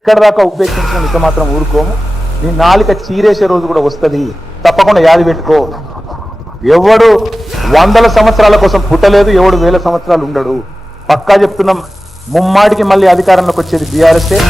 ఇక్కడ దాకా ఉపేక్షించడం ఇక మాత్రం ఊరుకోము. నీ నాలుక చీరేసే రోజు కూడా వస్తుంది, తప్పకుండా యాది పెట్టుకో. ఎవడు 100 సంవత్సరాల కోసం పుట్టలేదు, ఎవడు 1000 సంవత్సరాలు ఉండడు. పక్కా చెప్తున్నాం, ముమ్మాడికి మళ్ళీ అధికారంలోకి వచ్చేది బీఆర్ఎస్ఏ.